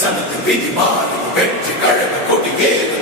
சனத்து விதி மாறி வெற்றி கழக கொடி ஏறு